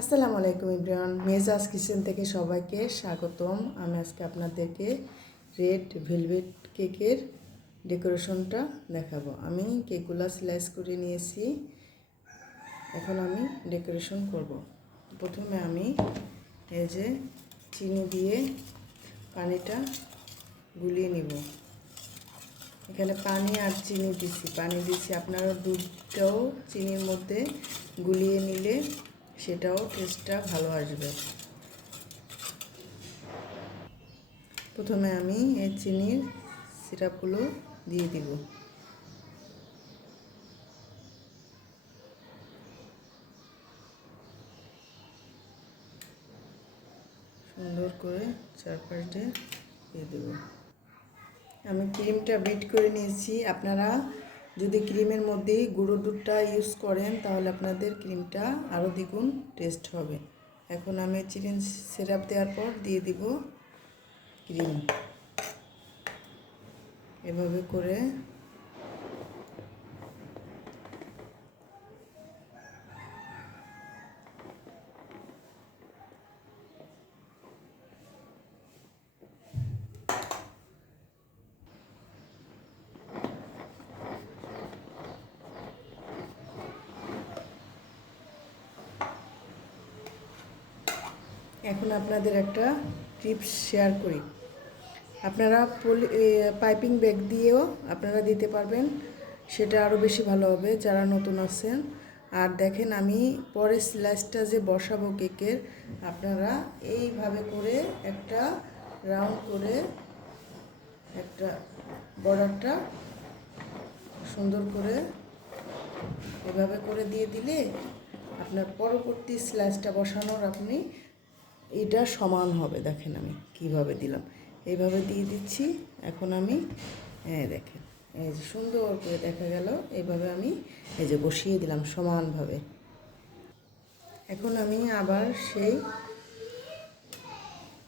আসসালামু আলাইকুম এভরিওয়ান, মেজাজ কিচেন থেকে সবাইকে স্বাগতম। আমি আজকে আপনাদেরকে রেড ভেলভেট কেকের ডেকোরেশনটা দেখাবো। আমি কেকগুলো স্লাইস করে নিয়েছি, এখন আমি ডেকোরেশন করব। প্রথমে আমি এই যে চিনি দিয়ে পানিটা গুলিয়ে নিব। এখানে পানি আর চিনি দিচ্ছি, আপনারা দুধটাও চিনির মধ্যে গুলিয়ে নিলে সেটাও টেস্টটা ভালো আসবে। প্রথমে আমি এই চিনির সিরাপগুলো দিয়ে দিব। সুন্দর করে চারপাশ দিয়ে দেব। আমি ক্রিমটা বিট করে নিয়েছি। আপনারা যদি ক্রিমের মধ্যে গুঁড়ো দুধটা ইউজ করেন তাহলে আপনাদের ক্রিমটা আরও দ্বিগুণ টেস্ট হবে। এখন আমি চিনি সিরাপ দেওয়ার পর দিয়ে দিব ক্রিম। এভাবে করে এখন আপনাদের একটা টিপস শেয়ার করি। আপনারা পাইপিং ব্যাগ দিয়েও আপনারা দিতে পারবেন, সেটা আরও বেশি ভালো হবে যারা নতুন আছেন। আর দেখেন, আমি পরে স্লাইসটা যে বসাবো কেকের, আপনারা এইভাবে করে একটা রাউন্ড করে একটা বর্ডারটা সুন্দর করে এভাবে করে দিয়ে দিলে আপনার পরবর্তী স্লাইসটা বসানোর আপনি এটা সমান হবে। দেখেন আমি কিভাবে দিলাম, এইভাবে দিয়ে দিচ্ছি। এখন আমি দেখেন এই যে সুন্দর করে দেখা গেল, এইভাবে আমি এই যে বসিয়ে দিলাম সমানভাবে। এখন আমি আবার সেই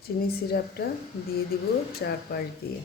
চিনি সিরাপটা দিয়ে দিব চারপাশ দিয়ে।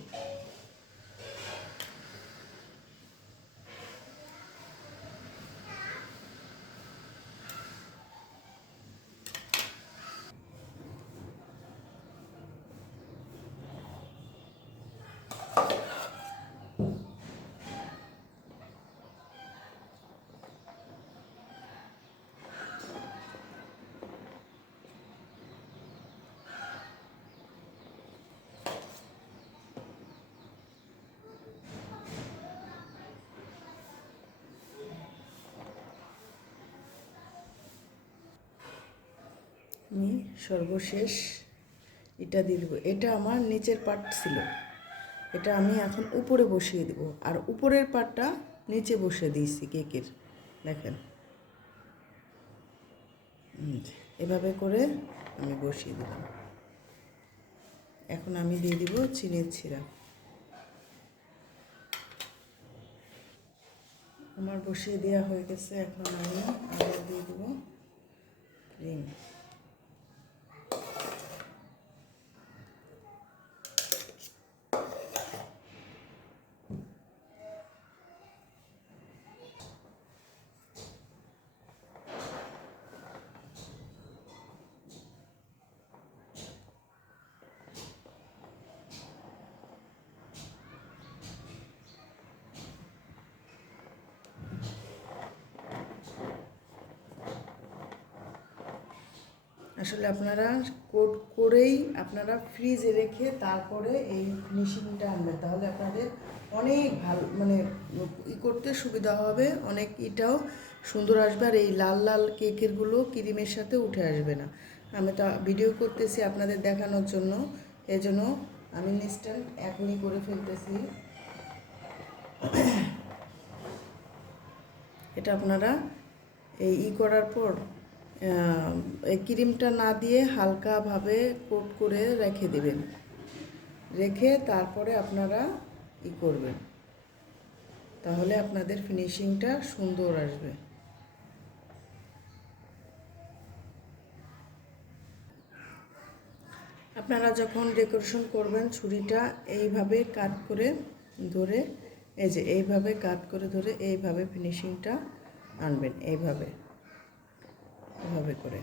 আমি সর্বশেষ এটা দিয়ে দেবো। এটা আমার নিচের পার্ট ছিল, এটা আমি এখন উপরে বসিয়ে দেবো। আর উপরের পার্টটা নিচে বসে দিয়েছি কেকের। দেখেন এভাবে করে আমি বসিয়ে দিলাম। এখন আমি দিয়ে দিব চিনির সিরাপ। আমার বসিয়ে দেওয়া হয়ে গেছে। এখন আমি আবার দিয়ে দেবো ক্রিম। আসলে আপনারা কোট করেই আপনারা ফ্রিজে রেখে তারপরে এই ফিনিশিংটা আনবেন, তাহলে আপনাদের অনেক ভালো করতে সুবিধা হবে, অনেক এটাও সুন্দর আসবে। আর এই লাল লাল কেকেরগুলো ক্রিমের সাথে উঠে আসবে না। আমি তো ভিডিও করতেছি আপনাদের দেখানোর জন্য, এজন্য আমি ইনস্ট্যান্ট এখনই করে ফেলতেছি। এটা আপনারা এই করার পর এই ক্রিমটা না দিয়ে হালকাভাবে কোট করে রেখে দেবেন, রেখে তারপরে আপনারা করবেন, তাহলে আপনাদের ফিনিশিংটা সুন্দর আসবে। আপনারা যখন ডেকোরেশন করবেন, ছুরিটা এইভাবে কাট করে ধরে, এই যে এইভাবে কাট করে ধরে এইভাবে ফিনিশিংটা আনবেন, এইভাবে করে।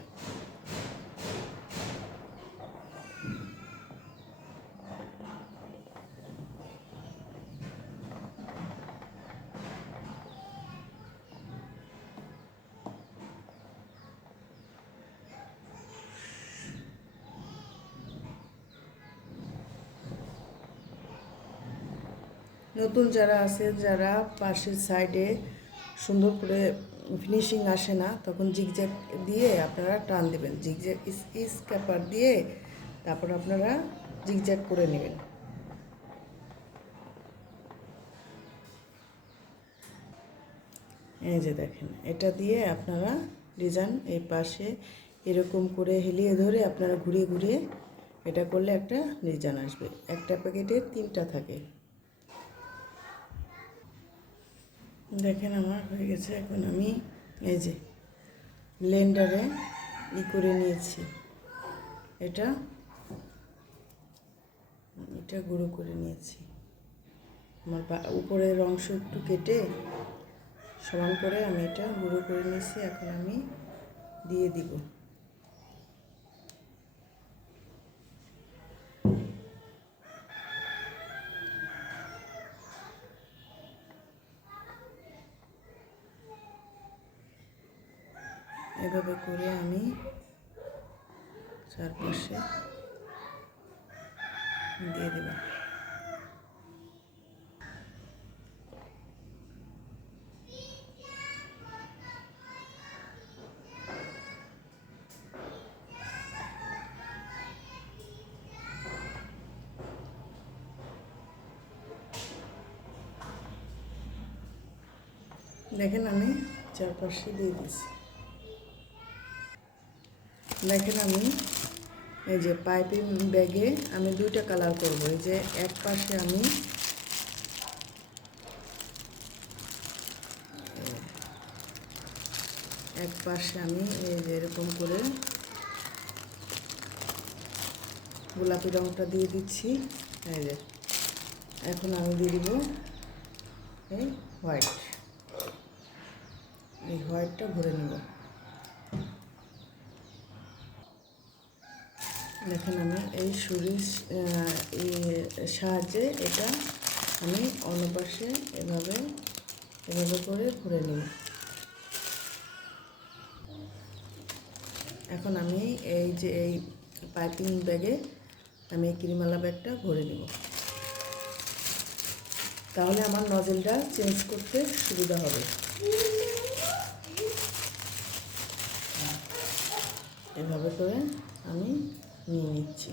নতুন যারা আছে, যারা পাশের সাইডে সুন্দর করে ফিনিশিং আসে না, তখন জিগজ্যাগ দিয়ে আপনারা টান দেবেন, জিগজ্যাগ স্ক্যাপার দিয়ে তারপর আপনারা জিগজ্যাগ করে নেবেন। এই যে দেখেন, এটা দিয়ে আপনারা ডিজাইন এই পাশে এরকম করে হেলিয়ে ধরে আপনারা ঘুরিয়ে ঘুরিয়ে এটা করলে একটা ডিজাইন আসবে। একটা প্যাকেটে 3টা থাকে। দেখেন আমার হয়ে গেছে। এখন আমি এই যে ব্লেন্ডারে করে নিয়েছি, এটা গুঁড়ো করে নিয়েছি। আমার উপরের অংশ একটু কেটে সমান করে আমি এটা গুঁড়ো করে নিয়েছি। এখন আমি দিয়ে দিব। এভাবে করে আমি চারপাশে দিয়ে দেব। দেখেন আমি চারপাশে দিয়ে দিচ্ছি। দেখেন আমি এই যে পাইপিং ব্যাগে আমি 2টা কালার করব। এই যে এক পাশে আমি এই যে এরকম করে গোলাপি রঙটা দিয়ে দিচ্ছি। এই যে এখন আমি দিয়ে দিব এই হোয়াইটটা ভরে নেব। দেখেন আমি এই ছুরির সাহায্যে এটা আমি অন্য পাশে এভাবে করে ভরে নেব। এখন আমি এই যে এই পাইপিং ব্যাগে আমি এই ক্রিমালা ব্যাগটা ভরে নেব, তাহলে আমার নজেলটা চেঞ্জ করতে সুবিধা হবে। এভাবে করে আমি নিয়ে নিচ্ছি।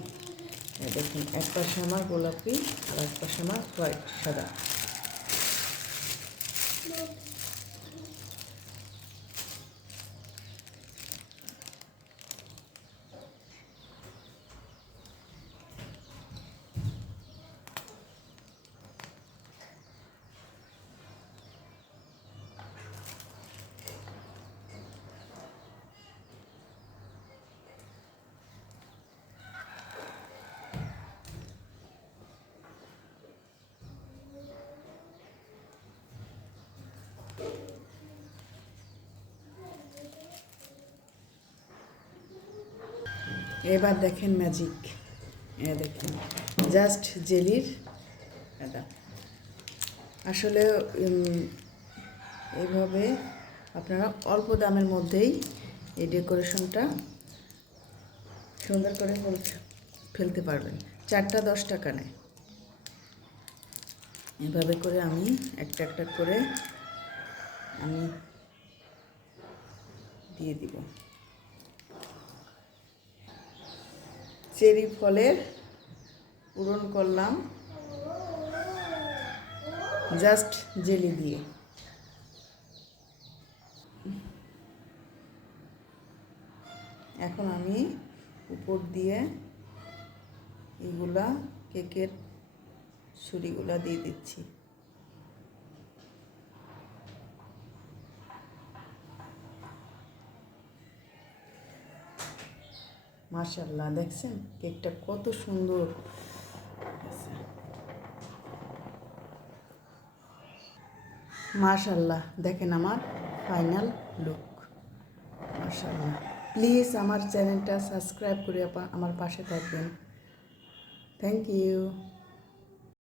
দেখুন, এক পাশে আমার গোলাপি আর এক পাশে আমার হোয়াইট সাদা। এবার দেখেন ম্যাজিক। দেখেন জাস্ট জেলির এটা আসলে এইভাবে আপনারা অল্প দামের মধ্যেই এই ডেকোরেশনটা সুন্দর করে ফেলতে পারবেন। 4টা 10 টাকা নেয়। এভাবে করে আমি একটা করে আমি দিয়ে দিব। চেরি ফলের পূরণ করলাম জাস্ট জেলি দিয়ে। এখন আমি উপর দিয়ে এগুলা কেকের ছুরিগুলা দিয়ে দিচ্ছি। মাশাআল্লাহ, দেখছেন কেকটা কত সুন্দর। মাশাআল্লাহ, দেখেন আমার ফাইনাল লুক। মাশাআল্লাহ, প্লিজ আমার চ্যানেলটা সাবস্ক্রাইব করে আমার পাশে থাকবেন। Thank you.